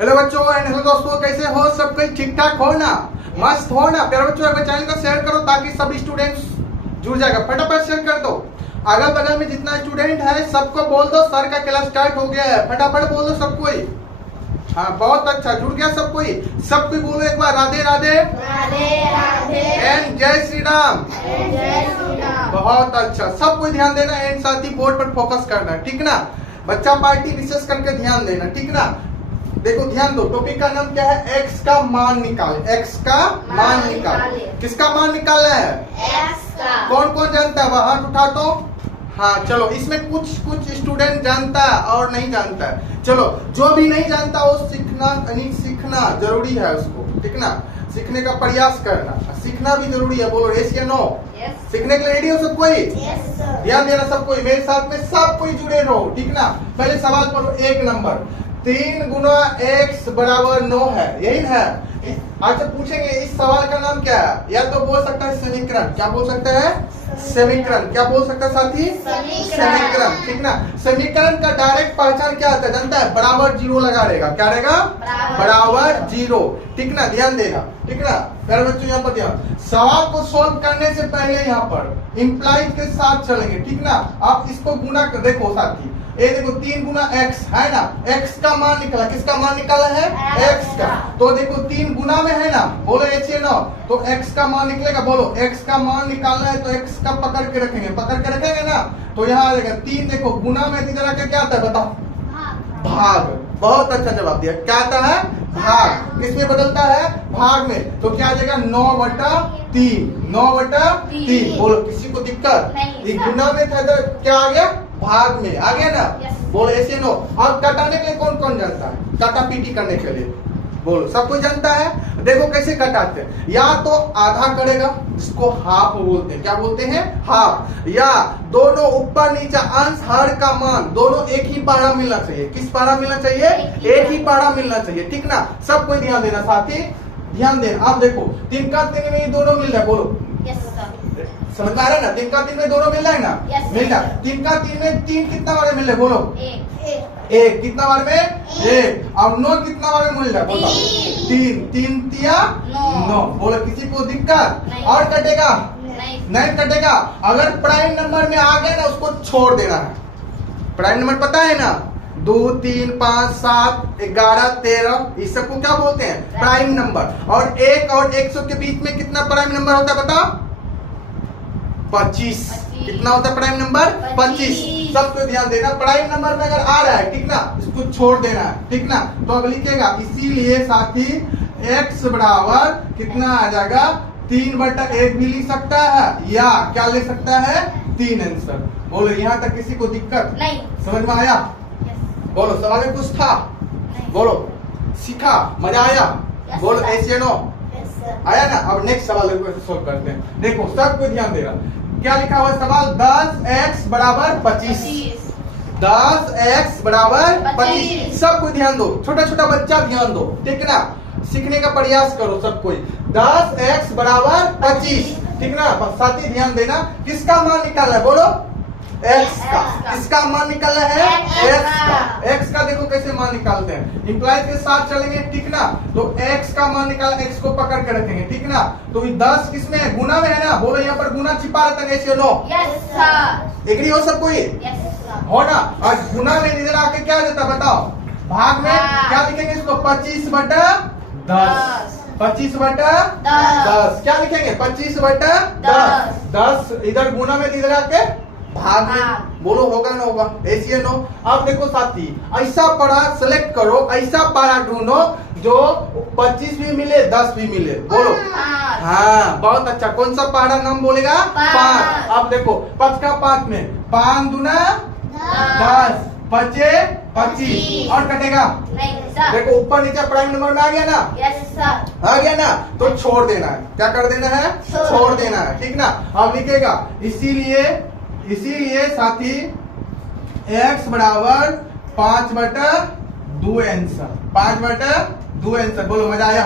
Hello बच्चों and hello दोस्तों, कैसे हो? सब कुछ ठीक ठाक हो ना? मस्त हो ना? प्यारे बच्चों अगर चैनल को शेयर करो ताकि सब स्टूडेंट्स जुड़ जाएगा। फटाफट शेयर कर दो। अगल बगल में जितना स्टूडेंट है सबको बोल दो सर का क्लास स्टार्ट हो गया है। फटाफट बोल दो सब कोई। हाँ बहुत अच्छा, जुड़ गया सब कोई। सब कोई बोलो एक बार राधे राधे राधे राधे एंड जय श्री राम। जय श्री राम। बहुत अच्छा, सब कोई ध्यान देना एंड साथ ही बोर्ड पर फोकस करना, ठीक ना? बच्चा पार्टी विशेष करके ध्यान देना, ठीक ना? देखो ध्यान दो, टॉपिक का नाम क्या है? एक्स का मान निकाले। एक्स का मान निकाले। किसका मान निकालना है? एक्स का। कौन कौन जानता है? हाथ उठा दो। हाँ चलो, इसमें कुछ स्टूडेंट जानता है और नहीं जानता है। चलो जो भी नहीं जानता वो सीखना जरूरी है उसको, ठीक ना? सीखने का प्रयास करना, सीखना भी जरूरी है। बोलो यस या नो? सीखने के लिए रेडी हो सब कोई? ध्यान देना सब कोई, मेरे साथ में सब कोई जुड़े रहो, ठीक ना? पहले सवाल पढ़ो, 1 नंबर। 3 गुना x बराबर 9 है, यही है। अच्छा पूछेंगे इस सवाल का नाम क्या है? या तो बोल सकता है समीकरण। क्या बोल सकता है? समीकरण। क्या बोल सकता है साथी? समीकरण, ठीक ना? समीकरण का डायरेक्ट पहचान क्या होता है जानता है? बराबर 0 लगा रहेगा। क्या रहेगा? बराबर 0, ठीक ना? ध्यान देगा, ठीक ना? प्यारे बच्चों यहाँ पर ध्यान, सवाल को सॉल्व करने से पहले यहाँ पर इम्प्लाइज के साथ चलेंगे, ठीक ना? आप इसको गुना कर देखो साथी, ये देखो 3 गुना x है ना? x का मान निकाला। किसका मान निकाला है? x का। तो देखो 3 गुना में है ना, बोलो एच ना, तो x का मान निकलेगा। बोलो x का मान निकालना है तो x का पकड़ के रखेंगे, पकड़ के रखेंगे ना, तो यहाँ आ जाएगा 3। देखो गुना में इधर आके क्या आता है बताओ? भाग। बहुत अच्छा जवाब दिया। क्या आता है? भाग। किसमें बदलता है? भाग में। तो क्या आ जाएगा? 9/3। 9/3। बोलो किसी को दिक्कत? गुना में था तो क्या आ गया? भाग में आ गया ना? बोलो ऐसे नो। अब कटाने के लिए कौन कौन जानता है? काटा पीटी करने के लिए बोलो, सब कोई जानता है? देखो कैसे कटाते हैं। या तो आधा करेगा, इसको हाफ बोलते हैं। क्या बोलते हैं? हाफ। या दोनों ऊपर नीचे अंश हर का मान दोनों एक ही पारा मिलना चाहिए। किस पारा मिलना चाहिए? एक ही पारा मिलना चाहिए, ठीक ना? सब कोई ध्यान देना साथी, ध्यान देना। आप देखो 3 का 3 में ये दोनों मिल रहा है। बोलो समझ में आ रहा है ना? 3 का 3 में दोनों मिल रहा है ना? मिल रहा है। 3 का 3 में 3 कितना बार मिल रहा है? बोलो 1 कितना बार में? 1। अब 9 कितना बार में मिल रहा है? बोलो 3। 3 तिया 9। बोलो किसी को दिक्कत? और कटेगा? नहीं कटेगा। अगर प्राइम नंबर में आ गया ना उसको छोड़ देना है। प्राइम नंबर पता है ना? 2 3 5 7 11 13 इस सबको क्या बोलते हैं? Prime number. और 1 और 100 के बीच में कितना प्राइम नंबर होता है बताओ? 25। कितना होता है प्राइम नंबर? 25। सबको ध्यान देना, प्राइम नंबर में अगर आ रहा है, ठीक ना, इसको छोड़ देना है, ठीक ना? तो अब लिखेगा, इसीलिए साथी x बराबर कितना आ जाएगा? 3/1 भी लिख सकता है या क्या ले सकता है? 3 आंसर। बोलो यहाँ तक किसी को दिक्कत नहीं? समझ में आया? बोलो सवाल में कुछ था? बोलो सीखा? मजा आया? बोलो ऐसे नो आया ना? अब नेक्स्ट सवाल सोल्व करते हैं। देखो सब कोई ध्यान देगा, क्या लिखा हुआ है सवाल? 10x बराबर 25। 10x बराबर 25। सब कोई ध्यान दो, छोटा छोटा बच्चा ध्यान दो, ठीक ना? सीखने का प्रयास करो सब कोई। 10x बराबर 25, ठीक ना? साथ ही ध्यान देना, किसका मान निकालना है? बोलो x का। किसका मान निकालना है? x का। x का देखो कैसे मान निकालते हैं, इम्प्लाइज के साथ चलेंगे, ठीक ना? तो x का मान निकाल, x को पकड़ के रखेंगे, ठीक ना? तो 10 किसमें है? गुना में है ना? बोलो यहाँ पर गुना छिपा रहता है, ऐसे नो? एग्री हो सब कोई? हो ना? और गुना में इधर आके क्या देता बताओ? भाग में क्या लिखेंगे इसको? 25/10। 25/10 क्या लिखेंगे? 25/10। 10 इधर गुना में इधर आके भाग में। बोलो होगा ना? होगा ऐसे नो? अब देखो साथी, ऐसा पारा सेलेक्ट करो, ऐसा पारा ढूंढो जो 25 भी मिले 10 भी मिले। बोलो हाँ बहुत अच्छा। कौन सा पारा नाम बोलेगा? 5। अब देखो 5 का 5 में 5 दूना 10 5 25 और कटेगा? देखो ऊपर नीचे प्राइम नंबर में आ गया ना? आ गया ना? तो छोड़ देना है। क्या कर देना है? छोड़ देना है, ठीक ना? अब लिखेगा, इसीलिए साथी x बराबर 5/2 आंसर। 5/2 आंसर। बोलो मजा आया?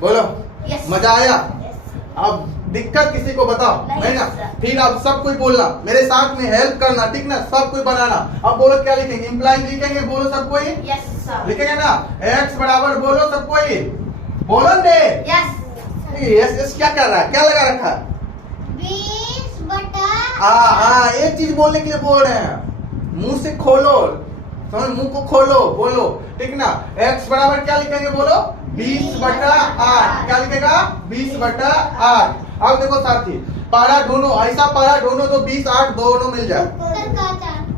बोलो मजा आया? अब दिक्कत किसी को बताओ नहीं, नहीं ना। सर। फिर अब सब कोई बोलना, मेरे साथ में हेल्प करना, ठीक ना, सब कोई बनाना। अब बोलो क्या लिखेंगे, इम्प्लाइज लिखेंगे, बोलो सब कोई Yes, sir. लिखेंगे ना। x बराबर बोलो सब कोई, बोलो दे। Yes. यस यस क्या कर रहा है, क्या लगा रखा है? 20 बटा हाँ एक चीज बोलने के लिए बोल रहे हैं, मुंह से खोलो, समझ, मुंह को खोलो, बोलो, ठीक ना। x बराबर क्या लिखेंगे, बोलो 20/8। क्या लिखेगा, 20/8। अब देखो साथी, पारा दोनों, ऐसा पारा दोनों तो 20/8 दोनों मिल जाए,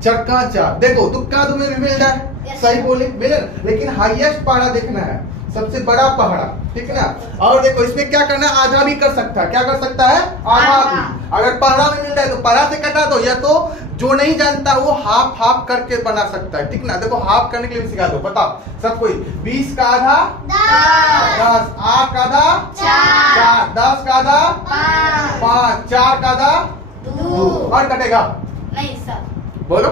चक्का 4। देखो तुक्का तुम्हें भी मिल जाए, सही बोले मिले, लेकिन हाईएस्ट पारा देखना है, सबसे बड़ा पहाड़ा, ठीक ना। और देखो इसमें क्या करना है, आधा भी कर सकता है, क्या कर सकता है, आधा भी। अगर पहाड़ा में मिल जाए तो पहाड़ा से कटा दो, या तो जो नहीं जानता वो हाफ हाफ करके बना सकता है, ठीक ना। देखो हाफ करने के लिए भी सिखा दो, बताओ सब कोई। 20 का आधा 10, 8 का आधा 4, 10 का आधा 5, 4 का आधा 2, और कटेगा नहीं सर। बोलो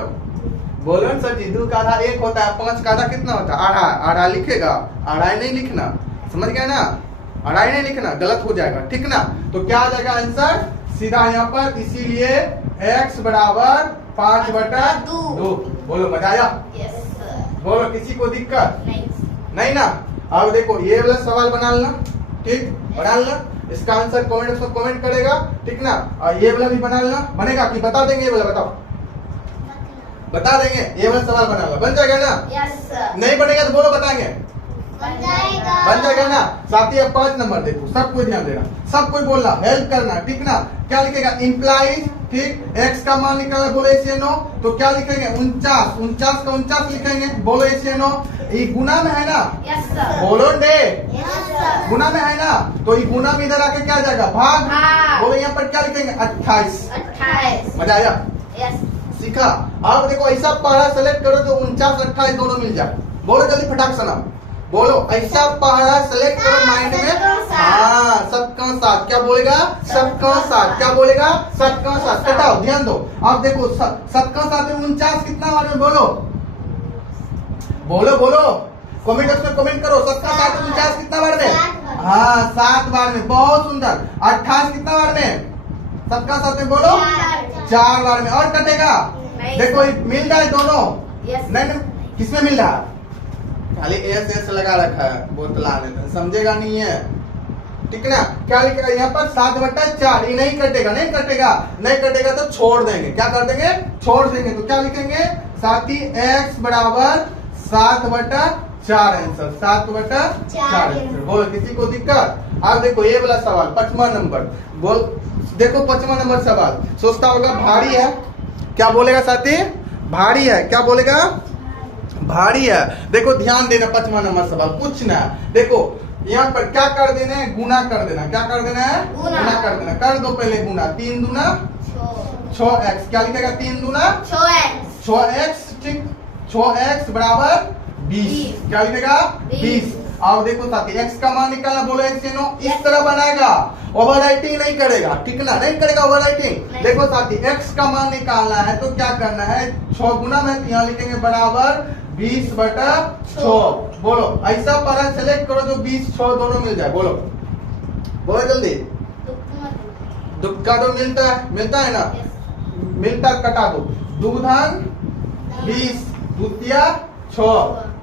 बोलो न सर जी, 2 का आधा 1 होता है, 5 का आधा कितना होता है, आधा। आधा लिखेगा, आधा नहीं लिखना, समझ गया ना, आधा नहीं लिखना, गलत हो जाएगा, ठीक ना। तो क्या आ जाएगा आंसर सीधा यहाँ पर, इसीलिए x बराबर 5/2। बोलो मजा आया, Yes, sir. बोलो किसी को दिक्कत नहीं नहीं ना। अब देखो ये वाला सवाल बना लेना, ठीक, बना लेना, इसका आंसर कमेंट में कमेंट करेगा, ठीक ना। और ये वाला भी बना लेना, बनेगा कि बता देंगे, ये वाला बताओ, बता देंगे, ये वाला सवाल बना लो, बन जाएगा ना। Yes, sir. नहीं बनेगा तो बोलो बताएंगे, बन जाएगा। बन जाएगा ना। साथी अब 5 नंबर देखो, सब कोई ध्यान देना, सब कोई बोलना, हेल्प करना, ठीक ना। क्या लिखेगा, इम्प्लाइज, ठीक, x का मान निकालना, बोलो एशियनो, तो क्या लिखेंगे 49, 49 का 49 लिखेंगे, बोलो एशियनो। ये गुना में है ना, Yes, sir. बोलो डे, Yes, sir. गुना में है ना, तो ये गुना में इधर आके क्या आ जाएगा, भाग। भाग। बोलो यहाँ पर क्या लिखेंगे 28। 28। मजा आया, Yes. सीखा। अब देखो ऐसा पहाड़ा सेलेक्ट करो तो 49 28 दोनों मिल जाए, बोलो जल्दी फटाक से नाम बोलो। ऐसा पहाड़ा सेलेक्ट करो माइंड में, हाँ सबका साथ, क्या बोलेगा, सबका साथ, क्या बोलेगा, सबका साथ। कटाओ, ध्यान दो। अब देखो सबका साथ में 49 कितना बार में, बोलो बोलो बोलो, कमेंट में कमेंट करो, सबका साथ में 49 कितना बार में, हाँ 7 बार में, बहुत सुंदर। 28 कितना बार में, सबका साथ में बोलो 4 बार में, और कटेगा। नहीं। देखो ये मिल रहा है दोनों, Yes. नहीं किसमें मिल रहा है, खाली एस लगा रखा है, बोतला समझेगा नहीं है, ठीक ना। क्या लिखेगा यहाँ पर 7/4, ये नहीं कटेगा, नहीं कटेगा, नहीं कटेगा तो छोड़ देंगे, क्या कर देंगे, छोड़ देंगे। तो क्या लिखेंगे साथी, x बराबर 7/4 आंसर, 7/4 आंसर। बोलो किसी को दिक्कत। अब देखो ये वाला सवाल 5वां नंबर, बोल देखो 5वां नंबर सवाल, सोचता होगा भारी है, क्या बोलेगा साथी, भारी है, क्या बोलेगा, भारी है। देखो ध्यान देना, 5वां नंबर सवाल कुछ ना, देखो यहाँ पर क्या कर देना है, गुना कर देना, क्या कर देना है, गुना कर देना। कर दो पहले गुना, 3 दूना 6x, क्या लिखेगा 3 दूना 6x, ठीक, 6x बराबर 20, क्या लिखेगा 20। अब देखो साथी x का मान निकालना, बोलो एक्सेनो, इस तरह बनाएगा, ओवरराइटिंग नहीं करेगा, ठीक ना, नहीं करेगा ओवरराइटिंग। देखो साथी x का मान निकालना है तो क्या करना है, 6 गुना में, यहाँ लिखेंगे बराबर 20/6। बोलो ऐसा पारा सेलेक्ट करो जो 20 6 दोनों मिल जाए, बोलो बोलो जल्दी। दुक्का तो मिलता है ना, मिलता कटा दो, दूधान 20, द्वितीया 6।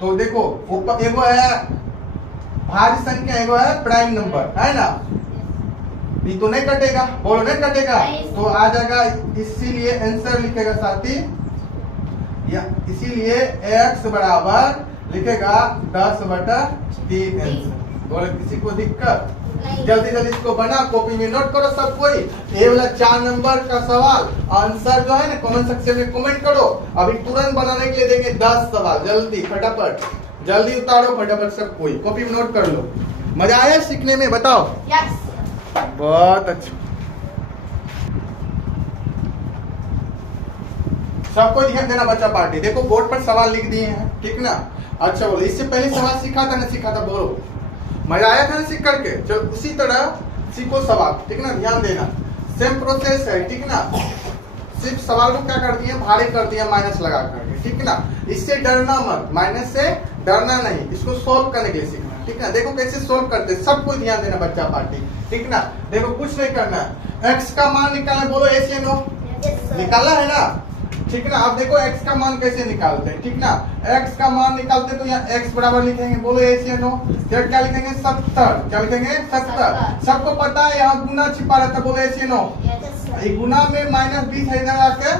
तो देखो ऊपर एगो है भाज्य संख्या, एगो है प्राइम नंबर, है ना, ये तो नहीं कटेगा, बोलो नहीं कटेगा, तो आ जाएगा, इसीलिए आंसर लिखेगा साथी, या इसीलिए x बराबर लिखेगा 10/3 आंसर। बोलो किसी को दिक्कत, जल्दी जल्दी इसको बना, कॉपी में नोट करो सब कोई। ये वाला 4 नंबर का सवाल आंसर जो है ना, कमेंट सेक्शन में कमेंट करो, अभी तुरंत बनाने के लिए देंगे 10 सवाल, जल्दी फटाफट, जल्दी उतारो फटाफट सब कोई, कॉपी में नोट कर लो। मजा आया सीखने में, बताओ। Yes. बहुत अच्छा, सबको ध्यान देना बच्चा पार्टी। देखो बोर्ड पर सवाल लिख दिए हैं, ठीक ना। अच्छा बोलो, इससे पहले सवाल सीखा था ना, सीखा था, बोलो मजा आया था ना सीख करके। चलो उसी तरह सीखो सवाल, ठीक ना, ध्यान देना, सेम प्रोसेस है, ठीक ना। सिर्फ सवाल को क्या कर दिए, भारी कर दिया माइनस लगा करके, ठीक ना। इससे डरना मत, माइनस से डरना नहीं, इसको सोल्व करने के लिए सीखना, ठीक ना। देखो कैसे सोल्व करते, सबको ध्यान देना बच्चा पार्टी। ठीक ना। देखो कुछ नहीं करना है, x का मान निकालना है, बोलो ऐसे नो Yes, sir. निकालना है ना, ठीक ना। अब देखो x का मान कैसे निकालते हैं, ठीक ना। x का मान निकालते हैं तो यहाँ x बराबर लिखेंगे, बोलो ऐसे नो, फिर क्या लिखेंगे 70, क्या लिखेंगे 70। सबको पता है यहाँ गुना छिपा रहता है, बोलो ऐसे नो। Yes, sir. ये गुना में -20 है, इधर आके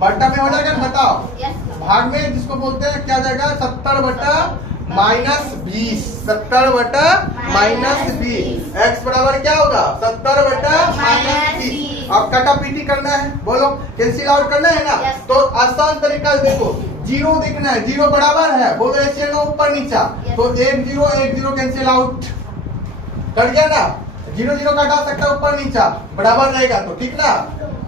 बट्टा में हो जाएगा, बताओ। Yes, sir. भाग में जिसको बोलते हैं क्या जाएगा 70 बटा -20, 70 बटा -20, x बराबर क्या होगा 70 बटा -20। अब काटा पीटी करना है, बोलो कैंसिल आउट करना है ना। Yes. तो आसान तरीका से देखो, जीरो देखना है, जीरो बराबर है, बोलो ऐसे नो ऊपर नीचा, Yes. तो 1 0 कैंसिल आउट कर गया ना, 0 0 काटा सकता है ऊपर नीचा, बराबर रहेगा तो, ठीक ना।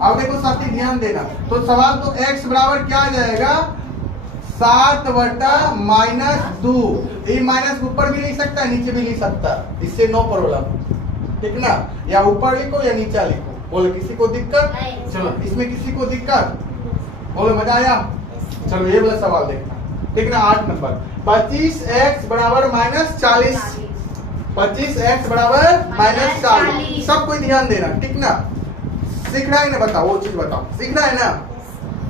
अब देखो साथी ध्यान देना, तो सवाल तो x बराबर क्या आ जाएगा 7 बटा -2, ये माइनस ऊपर भी लिख सकता है नीचे भी लिख सकता है, इससे नो प्रॉब्लम, ठीक ना। या ऊपर लिखो या नीचा लिखो, बोलो किसी को दिक्कत, नहीं। चलो इसमें किसी को दिक्कत, बोलो मजा आया। चलो ये वाला सवाल देखना, ठीक ना। 8 नंबर 25x बराबर -40, 25x बराबर -40, सब कोई ध्यान देना, ठीक ना। सीखना है ना, बताओ वो चीज बताओ, सीखना है ना,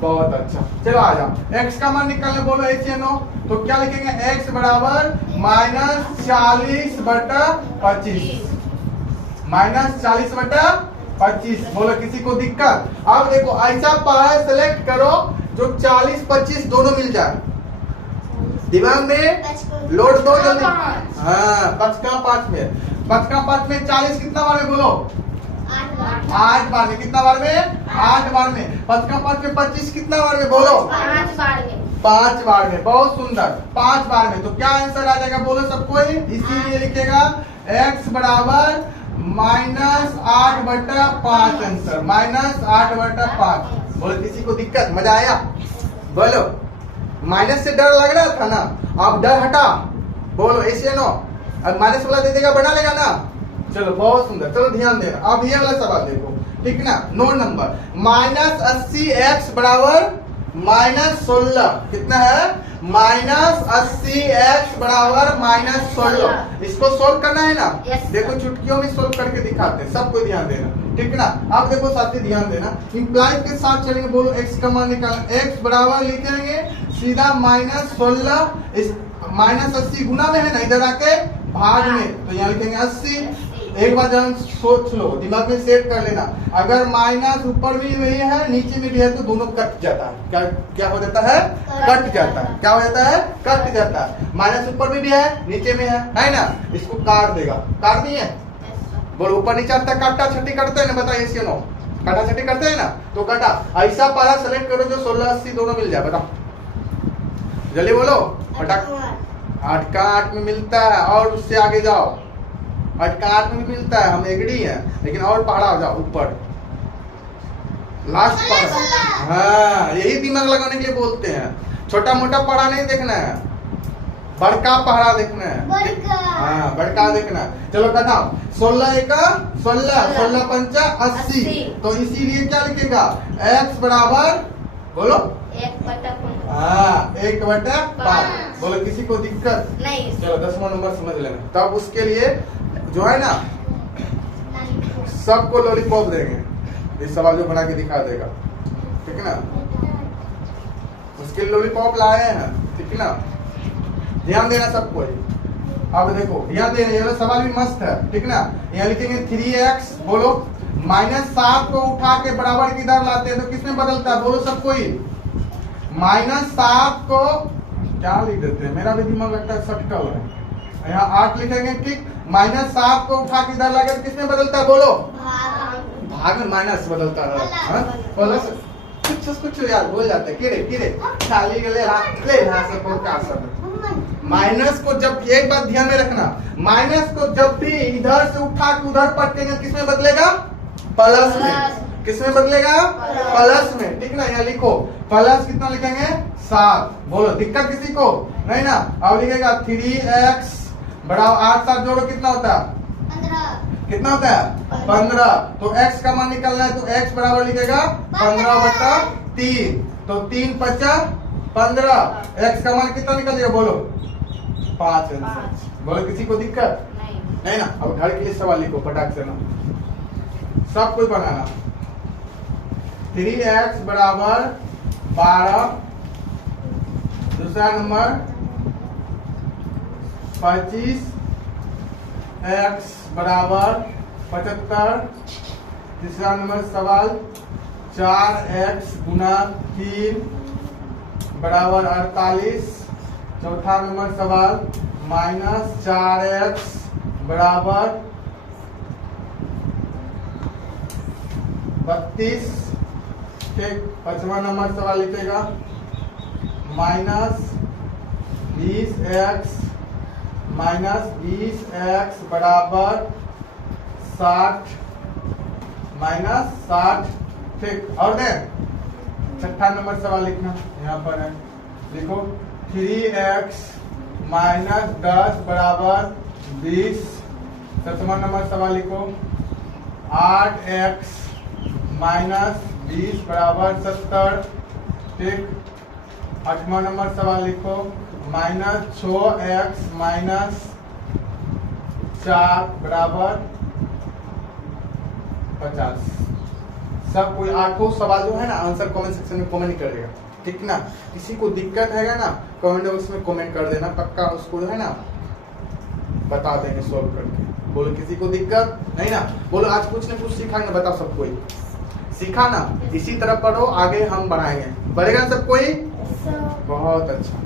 बहुत अच्छा। चलो आ जाओ, x का मान निकालने, बोलो ऐसे नो, तो क्या लिखेंगे x बराबर -40 बटा 25, -40 बटा 25, बोलो किसी को दिक्कत। अब देखो ऐसा पढ़ाई सेलेक्ट करो जो 40 25 दोनों मिल जाए, दिमाग में लोड दो जल्दी। हाँ 5 का 5 में, 5 का 5 में 40 कितना बार में, बोलो 8 बार में, कितना बार में 8 बार में। 5 का 5 में 25 कितना बार में, बोलो 5 बार में, 5 बार में, बहुत सुंदर 5 बार में। तो क्या आंसर आ जाएगा, बोलो सबको, इसीलिए लिखेगा x बराबर -8 बटा 5, आंसर -8 बटा 5। बोलो किसी को दिक्कत, मजा आया, बोलो। माइनस से डर लग रहा था ना, अब डर हटा, बोलो ऐसे नो, अब माइनस वाला दे देगा, बना लेगा ना। चलो बहुत सुंदर, चलो ध्यान देना। अब ये वाला सवाल देखो, ठीक ना। 9 नंबर -80x बराबर -16, कितना है -80x बराबर -16। इसको सोल्व करना है ना, Yes, देखो चुटकियों में सोल्व करके दिखाते हैं, सबको ध्यान देना, ठीक ना। अब देखो साथी ध्यान देना, इंप्लाइज के साथ चलेंगे, बोलो x का मान निकालना, x बराबर लिखेंगे सीधा -16, इस -80 गुना में है ना, इधर आके भाग में, तो यहाँ लिखेंगे 80। एक बार जब सोच लो, दिमाग में सेट कर लेना, अगर माइनस ऊपर भी वही है नीचे में भी है तो दोनों कट जाता है, क्या क्या हो जाता है, कट जाता है, क्या हो जाता है, कट जाता है। माइनस ऊपर में भी है नीचे में है ना, इसको काट देगा, काट दिए, बोलो ऊपर नीचे आता है, काटा छठी करते हैं ना, बताइए इसके नो, काटा छठी करते हैं ना, तो काटा ऐसा पारा सेलेक्ट करो जो 16 80 दोनों मिल जाए, बताओ जल्दी बोलो। 8 का 8 में मिलता है, और उससे आगे जाओ, 8 का 8 में भी मिलता है, हम एग्री है, लेकिन और पहाड़ा हो जाओ ऊपर, लास्ट पहाड़ा। हाँ यही दिमाग लगाने के लिए बोलते हैं, छोटा मोटा पहाड़ा नहीं देखना है, बड़का पहाड़ा देखना है। हाँ बड़का देखना है। चलो बताओ 16 एका 16, 16 पंचा 80, तो इसीलिए क्या लिखेगा x बराबर, बोलो 1/5। हाँ 1/5। बोलो किसी को दिक्कत नहीं। चलो 10वां नंबर समझ लेना, तब उसके लिए जो है ना सबको लॉलीपॉप देंगे, इस सवाल जो बना के दिखा देगा, ठीक है ना, उसके लॉलीपॉप लाए हैं, ठीक है ना। ध्यान देना सबको। अब देखो ध्यान देना, ये सवाल भी मस्त है, ठीक ना। यहाँ लिखेंगे 3x, बोलो -7 को उठा के बराबर किधर लाते हैं तो किसमें बदलता है, बोलो सबको ही। -7 को क्या लिख देते हैं, मेरा भी दिमाग लगता है सटकल है, यहाँ 8 लिखेंगे, ठीक। -7 को उठा के इधर लाके किसमें बदलता है, बोलो भाग में माइनस बदलता है, प्लस कुछ यार बोल जाते हैं, किरे खाली गले ले सब क्या सब। माइनस को जब, एक बात ध्यान में रखना, माइनस को जब भी इधर से उठा के उधर पटकेंगे किसमें बदलेगा, प्लस में। किसमें बदलेगा, प्लस में, ठीक ना। यहाँ लिखो प्लस कितना लिखेंगे 7, बोलो दिक्कत किसी को नहीं ना। अब लिखेगा 3x बराबर 8 7 जोड़ो कितना होता है, 15। कितना होता है 15। तो x का मान निकालना है तो x बराबर लिखेगा 15/3, तो 3 5 15। x का मान कितना निकल जाएगा, बोलो 5 आंसर। बोलो किसी को दिक्कत है ना। अब घर के लिए सवाल लिखो फटाक से ना, सब कुछ बनाना। 3x बराबर 12, दूसरा नंबर 25, x बराबर 75, तीसरा नंबर सवाल 4x गुना 3 बराबर 48, चौथा नंबर सवाल -4x बराबर 32, ठीक। पांचवा नंबर सवाल लिखेगा -20x बराबर 60 -60, ठीक। और दें छठा नंबर सवाल लिखना, यहाँ पर है, लिखो 3x -10 बराबर 20, सातवां नंबर सवाल लिखो 8x -20 बराबर 70, ठीक। आठवां नंबर सवाल लिखो -6x -4 बराबर 50। सब कोई आठों सवाल जो है ना आंसर कमेंट सेक्शन में कमेंट करेगा, ठीक ना। किसी को दिक्कत है ना कमेंट बॉक्स में कमेंट कर देना, पक्का उसको जो है ना बता देंगे सॉल्व करके। बोलो किसी को दिक्कत नहीं ना, बोलो आज कुछ न कुछ सीखा ना, बताओ सब कोई सीखा ना। इसी तरह पढ़ो, आगे हम बढ़ाएंगे, बढ़ेगा सब कोई। बहुत अच्छा।